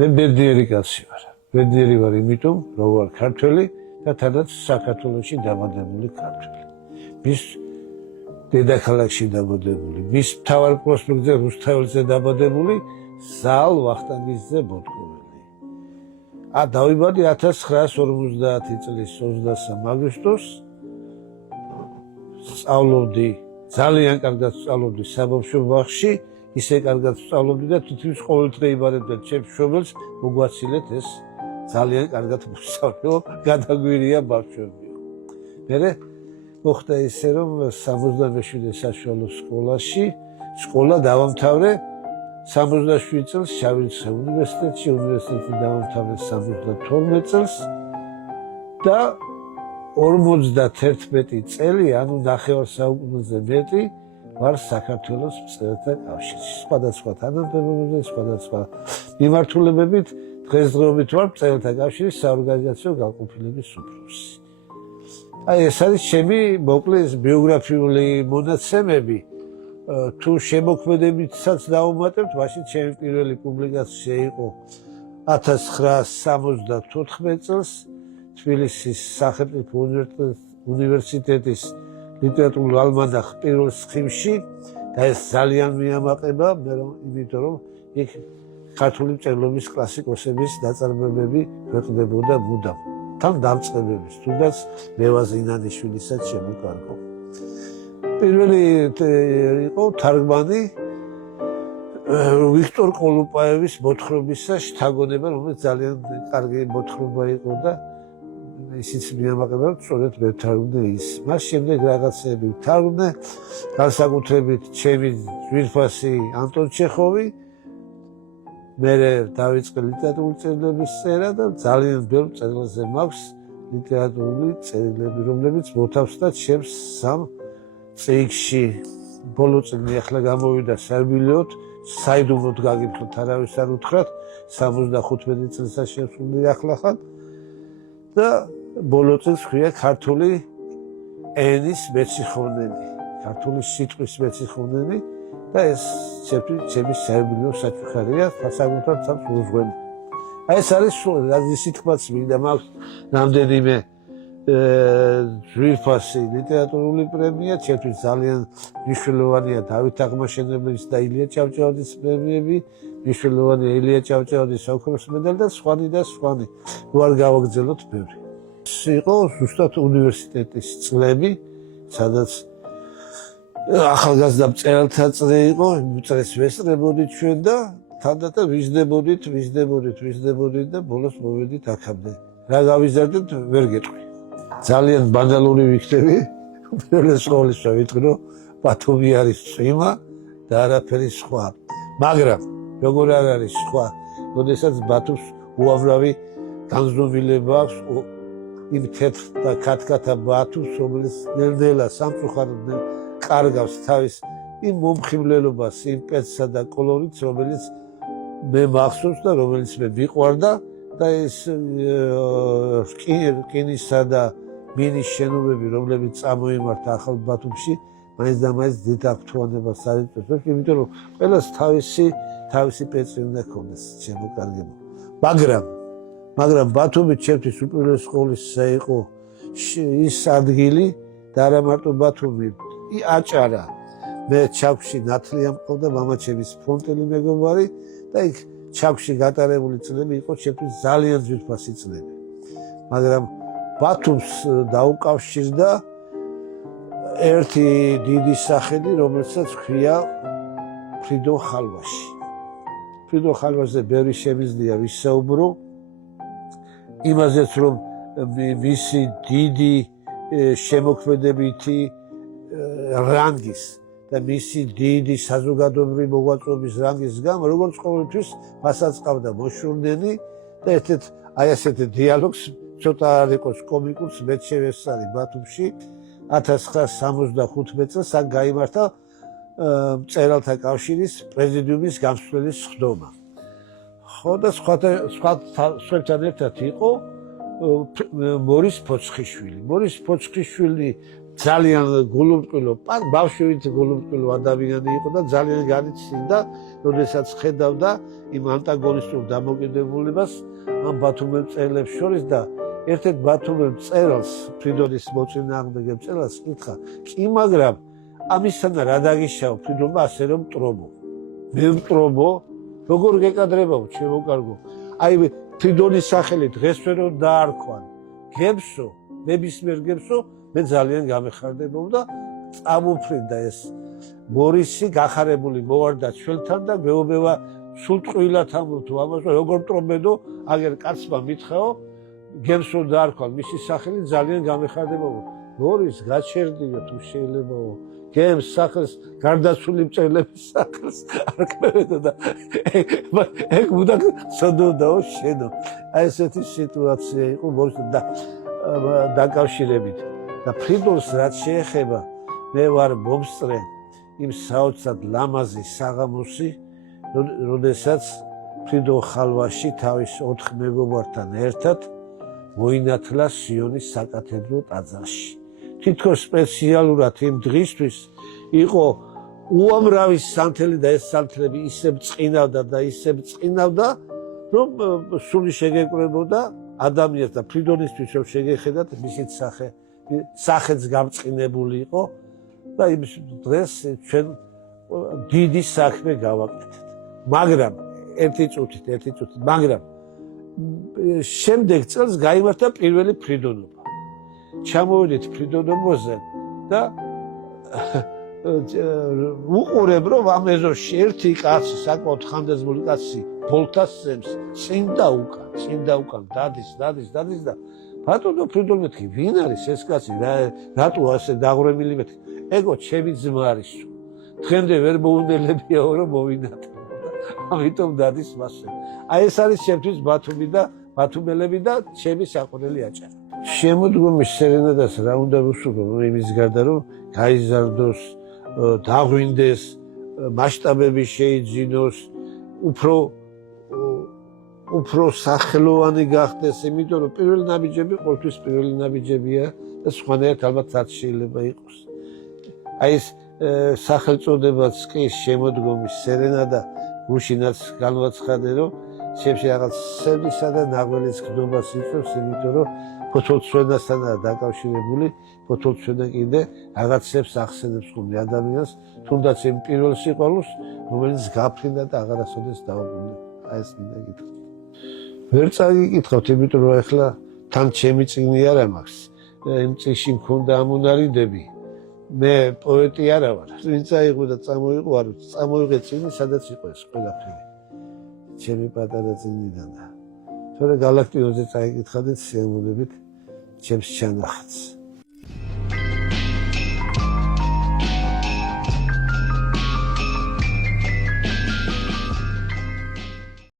მე ბედნიერი კაცი ვარ. ბედნიერი ვარ იმიტომ, რომ ვარ ქართველი და თანაც საქართველოში დაბადებული ქართველი. მის დედაქალაქში დაბადებული, მის მთავარ პროსპექტზე რუსთაველზე დაბადებული ზალ ვახტანგიძე ბოტკოველი. დავიბადე 1950 წლის 23 აგვისტოს. სწავლობდი, ძალიან კარგად სწავლობდი საბავშვო ბაღში, ისე კარგად სწავლობდი და თითქმის ყოველდღე იბარებდა ჩემს მშობელს, მოგვაცილეთ ეს ძალიან კარგად მოსწავლეო, გადაგვირია ბავშვებიო. მერე მოხდა ისე, რომ 77 საშუალო სკოლაში სკოლა დავამთავრე 67 წელს შავერდის უნივერსიტეტში, უნივერსიტეტი დავამთავრე 72 წელს და 51 წელი, ანუ ნახევარ საუკუნეზე მეტი ვარ საქართველოს მწერალთა კავშირში. სხვადასხვა თანამდებობებზე, სხვადასხვა მიმართულებებით დღესდღეობით ვარ მწერალთა კავშირის საორგანიზაციო განყოფილების უფროსი. ეს არის ჩემი მოკლე ბიოგრაფიული მონაცემები. თუ შემოქმედებითაც დავუმატებთ, მაშინ ჩემი პირველი პუბლიკაცია იყო 1974 წელს თბილისის სახელმწიფო უნივერსიტეტის ლიტერატურულ ალმანახ პირველ სხივში და ეს ძალიან მიამაყება, იმიტომ რომ იქ ქართული მწერლობის კლასიკოსების ნაწარმოებები ქვეყნდებოდა მუდამ. თან დამწყებების, თუნდაც ლევან ინანიშვილისაც შემოკარგო. პირველი იყო თარგმანი ვიქტორ კოლუპაევის მოთხრობისა შთაგონება, რომელიც ძალიან კარგი მოთხრობა იყო და ისიც მიამაყება, რომ სწორედ მე ვთარგმნე ის. მას შემდეგ რაღაცები ვთარგმნე, განსაკუთრებით ჩემი ძვირფასი ანტონ ჩეხოვი. მერე დავიწყე ლიტერატურული წერილების წერა და ძალიან ბევრ წერილზე მაქვს ლიტერატურული წერილები, რომლებიც მოთავსდა ჩემს სამ წიგნში. ბოლო წიგნი ახლა გამოვიდა სერბილიოთ, საიდუმლოდ გაგიფრთხილთ, არავის არ უთხრათ, 75 წელსაც შემსული ახლახან და ბოლო წიგნს ჰქვია ქართული ენის მეციხოვნენი, ქართული სიტყვის მეციხოვნენი და ეს ჩემი სერბილიო საჩუქარია, საკუთარ თავს უძღვენი. ეს არის ისიც თქმაც მინდა მაქვს რამდენიმე ძვირფასი ლიტერატურული პრემია, ჩემთვის ძალიან მნიშვნელოვანია დავით აღმაშენებლის და ილია ჭავჭავაძის პრემიები, მნიშვნელოვანია ილია ჭავჭავაძის ოქროს მედალი და სხვანი და სხვანი. ვარ გავაგრძელოთ ბევრი. იყო ზუსტად უნივერსიტეტის წლები, სადაც ახალგაზრდა მწერალთა წრე იყო, მწერს ვესწრებოდით ჩვენ და თანდათან ვიზნებოდით და ბოლოს მოვედით აქამდე. რა გავიზარდეთ, ვერ გეტყვი. ძალიან ბანალური ვიქნები, უპირველეს ყოვლისა ვიტყვი, ბათუმი არის წვიმა და არაფერი სხვა. მაგრამ როგორ არ არის სხვა, როდესაც ბათუმს უამრავი განზომილება აქვს იმ თეთრ და ქათქათა ბათუმს, რომელიც ნელ-ნელა სამწუხაროდ კარგავს თავის იმ მომხიბვლელობას, იმ პეცსა და კოლორიტს, რომელიც მე მახსოვს და რომელიც მე მიყვარდა და ეს რკინისა და მინის შენობები, რომლებიც წამოიმართა ახალ ბათუმში, მაინც და მაინც დიდ აღფრთოვანებას არიწევს, იმიტომ რომ ყველას თავისი პეცი უნდა ქონდეს შემოკარგება. მაგრამ ბათუმი ჩემთვის უპირველეს ყოვლისა იყო ის ადგილი და არა მარტო ბათუმი, აჭარა. მე ჩაქვში ნათლია მყავდა, მამაჩემის ფრონტელი მეგობარი და იქ ჩაქვში გატარებული წლები იყო ჩემთვის ძალიან ძვირფასი წლები. მაგრამ ბათუმს დაუკავშირდა ერთი დიდი სახელი, რომელსაც ჰქვია ფრიდონ ხალვაში. ფრიდონ ხალვაშზე ბევრი შემიძლია ვისაუბრო, იმაზეც რომ მისი დიდი შემოქმედებითი რანგის და მისი დიდი საზოგადოებრივი მოღვაწეობის რანგის გამო, როგორც ყოველთვის მასაც ყავდა მოშურნელი და ერთ-ერთ აი ასეთ დიალოგს ცოტა არ იყოს კომიკურს მეც შევესწარი ბათუმში 1975 წელს აქ გაიმართა მწერალთა კავშირის პრეზიდიუმის გამსვლელის სხდომა. ხო და სხვათან ერთად იყო მორის ფოცხიშვილი. მორის ფოცხიშვილი ძალიან გულუბრყვილო, ბავშვით გულუბრყვილო ადამიანი იყო და ძალიან განიცდიდა, როდესაც ხედავდა იმ ანტაგონისტურ დამოკიდებულებას ამ ბათუმელ მწერლებს შორის და ერთ-ერთ ბათუმელ მწერალს, ფრიდონის მოწინააღმდეგე მწერალს კითხა, კი მაგრამ ამისთანა რა დაგიშაო ფრიდონმა ასე რომ მტრობო. მე მტრობო, როგორ გეკადრებაო, ჩემო კარგო. აი ფრიდონის სახელი დღესვე რომ დაარქვან, გებსო, ნებისმიერ გებსო, მე ძალიან გამეხარდებო და წამოფრინდა ეს მორისი გახარებული მოვარდა ჩვენთან და მეუბნება სულ ტყუილად ამბობ ამას როგორ მტრობედო, აგერ კაცმა მითხრაო, გებსო დაარქვან, მისი სახელი ძალიან გამეხარდებო. მორის გაჩერდიო თუ შეიძლებაო. გემს სახელს გარდაცვლილი მწერლების სახელს არ ქმნებოდა და ეგ მუდამ ცოდოდაო შენო. აი ესეთი სიტუაცია იყო და დაკავშირებით. და ფრიდონს რაც შეეხება, მე ვარ მომსწრე იმ საოცრად ლამაზი საღამოსი, როდესაც ფრიდონ ხალვაში თავის 4 მეგობართან ერთად მოინათლა სიონის საკათედრო ტაძარში. თითქოს სპეციალურად იმ დღისთვის იყო უამრავი სანთელი და ეს სანთლები ისე ბრწყინავდა, რომ სული შეგეკრებოდა ადამიანს და ფრიდონისთვის რომ შეგეხედათ, მისი სახეც გამწყინებული იყო და იმ დღეს ჩვენ დიდი საქმე გავაკეთეთ. მაგრამ ერთი წუთით, მაგრამ შემდეგ წელს გაიმართა პირველი ფრიდონობა. ჩამოვიდით ფრიდონობაზე და უყურებ რომ ამ ეზოში ერთი კაცი, საკმაოდ ხანდაზმული კაცი ბოლთას სცემს, წინ და უკან დადის და ბატონო ფრიდონი მეთქი, ვინ არის ეს კაცი, რატო ასე დაღვრემილი მეთქი, ეგო ჩემი ძმა არისო, დღემდე ვერ მოუნდელებიაო რომ მოვინათლო, ამიტომ დადის მასე. აი ეს არის ჩემთვის ბათუმი და ბათუმელები და ჩემი საყვარელი აჭარა. შემოდგომის სერენადას რა უნდა ვუსურვო იმის გარდა რომ გაიზარდოს, დაღვინდეს, მასშტაბები შეიძინოს, უფრო სახელოვანი გახდეს, იმიტომ რომ პირველი ნაბიჯები ყოველთვის პირველი ნაბიჯებია და სხვანაირად ალბათ რაც შეიძლება იყოს. აი ეს სახელწოდებაც კი შემოდგომის სერენადა გუშინაც განვაცხადე რომ ჩემში რაღაც სერვისა და ნაღველის გდობას იწვევს, იმიტომ რომ ფოთოლცვენასთანაა დაკავშირებული, ფოთოლცვენა კიდე რაღაცებს ახსენებს ხოლმე ადამიანს, თუნდაც იმ პირველ სიყვარულს, რომელიც გაფრინდა და აღარასოდეს დაუბრუნდა. აი ეს მინდა გითხრათ. ვერ წაგიკითხავთ, იმიტომ რომ ახლა თან ჩემი წიგნი არა მაქვს. იმ წიგნში მქონდა ამონარიდები. მე პოეტი არა ვარ. ვინ წაიღო და წამოიღო, არ ვიცი. წამოიღე წიგნი, სადაც იყო ეს ყველაფერი. ჩემი პატარა წიგნიდან და თორე გალაქტიონზე წაიკითხავდით სიამოვნებით ჩემს ჩანახატს.